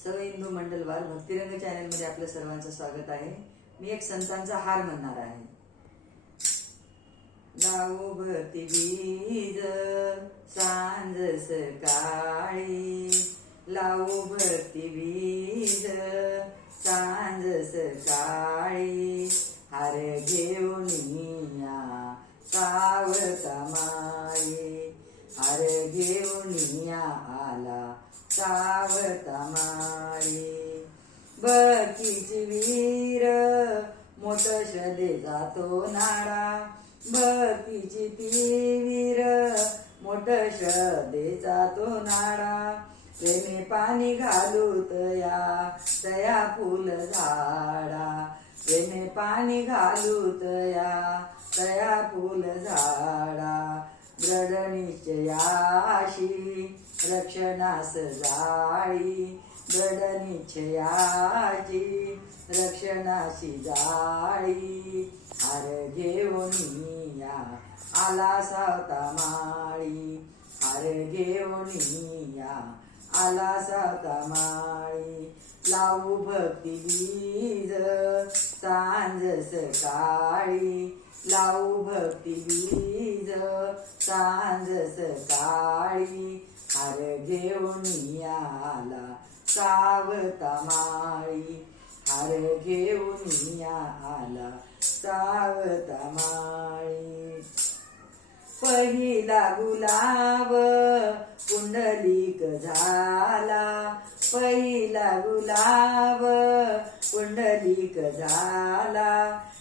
सर्व हिंदू मंडलवार भक्तिरंग चॅनलमध्ये आपल्या सर्वांचं स्वागत आहे। मी एक संतांचा हार म्हणणार आहे। लावो भक्ती बीज सांज सकाळी, लावो भक्ती बीज सांज सकाळी, हार घेऊन या सावता माळी, हार घेऊन या आला सावता माळी। भक्तीची वीर मोठ शदे जातो नाडा, भक्तीची ती वीर मोठ शदे जातो नाडा, प्रेमे पाणी घालू तया फुल झाडा, प्रेमे पाणी घालू तया फुल झाडा, दृढ निश्चयाशी रक्षणास जाळी, दृढ निश्चयाची रक्षणाशी जाळी, हार घेऊन या आला सावता माळी, हार घेऊन या आला सावता माळी। लावू भक्ती बीज सांज सकाळी, लावू भक्ती बीज सांज सकाळी, हार घेऊन या आला सावता माळी, हार घेऊन या आला सावता माळी। पहिला गुलाब पुंडलिक झाला, पहिला गुलाब पुंडलिक झाला,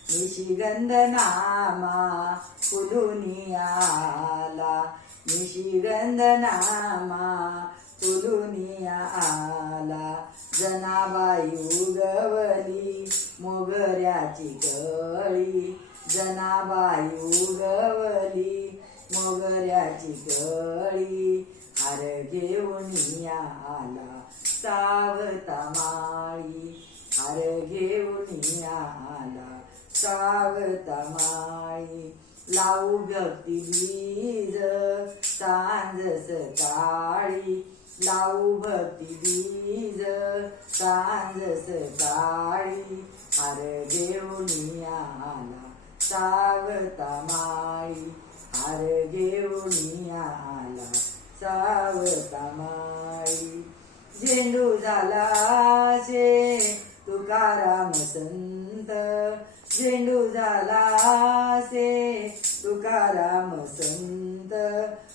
निशिगंध नामा फुलून आला, निशिगंध नामा फुलून आला, जनाबाई उगवली मोगऱ्याची कळी, जनाबाई उगवली मोगऱ्याची कळी, हार घेऊन या आला सावता माळी, हार घेऊन या आला सावता माळी। लावू भक्ती बीज सांज सकाळी, लावू भक्ती बीज सांज सकाळी, हार घेऊन या आला सावता माळी, हार घेऊन या आला सावता माळी। झेंडू झाला से तुकाराम संत, झेंडू झाला से तुकाराम संत,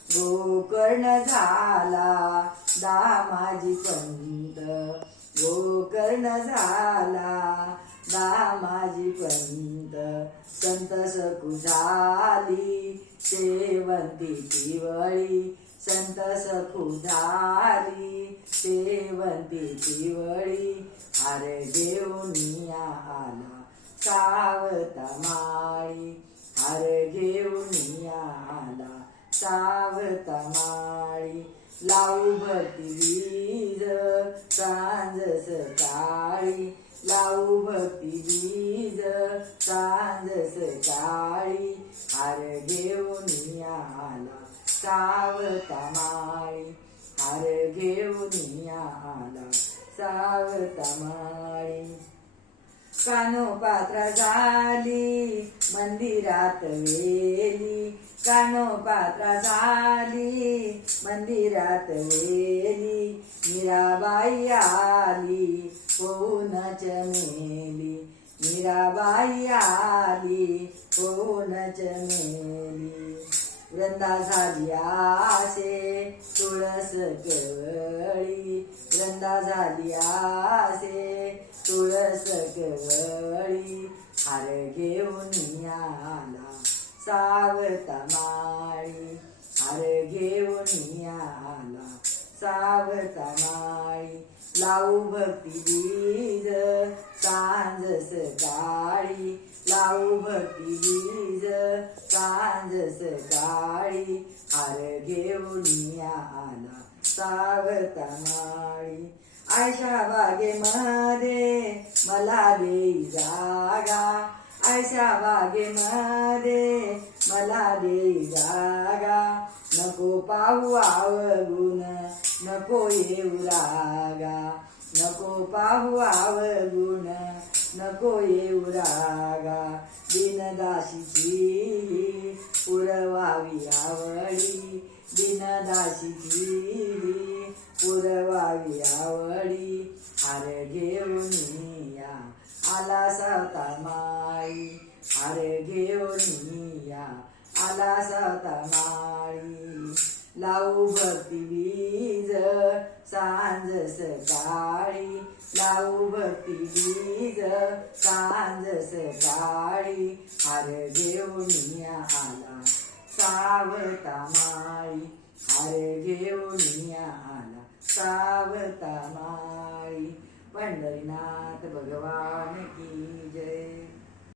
गोकर्ण झाला दामाजी पंत, गोकर्ण झाला दामाजी पंत, संत सखू झाली शेवंतीची वळी, संत सखू झाली शेवंतीची वळी, हार घेऊन या आला सावता माळी, हार घेऊन या आला सावता माळी। लावू भक्ती बीज सांज सकाळी, लावू भक्ती बीज सांज सकाळी, हार घेऊन या आला सावता माळी, हार घेऊन या आला सावता माळी। कानोपात्रा झाली मंदिरात वेली, कानोपात्रा झाली मंदिरात वेली, मीराबाई आली होऊन चमेली, मीराबाई आली होऊन चमेली, वृंदा झाली आसे तुळस केवळी, वृंदा झाली आसे तुळस केवळी, हार घेऊन या आला सावता माळी, हार घेऊन या आला सावता माळी। लावू भक्ती बीज सांज सकाळी, लावू भक्ती बीज सांज सकाळी, हार घेऊन या आला सावता माळी। आयशा बागेमध्ये मला देई जागा, आयशा बागेमध्ये मला देई जागा, नको पाहू आवगुण नको येऊ रागा, नको पाहू अवगुण नको येऊ रागा बिनदाशीची पुरवावी आवडी बिनदाशीची पुरवावी आवडी हार घेऊन या आला सावता माळी हार घेऊन या आला सावता माळी लावू भक्ती बीज सांज सकाळी लावू भक्ती बीज सांज सकाळी हार घेऊन या आला सावता माळी हार घेऊन या आला सावता माळी पंढरीनाथ भगवान की जय.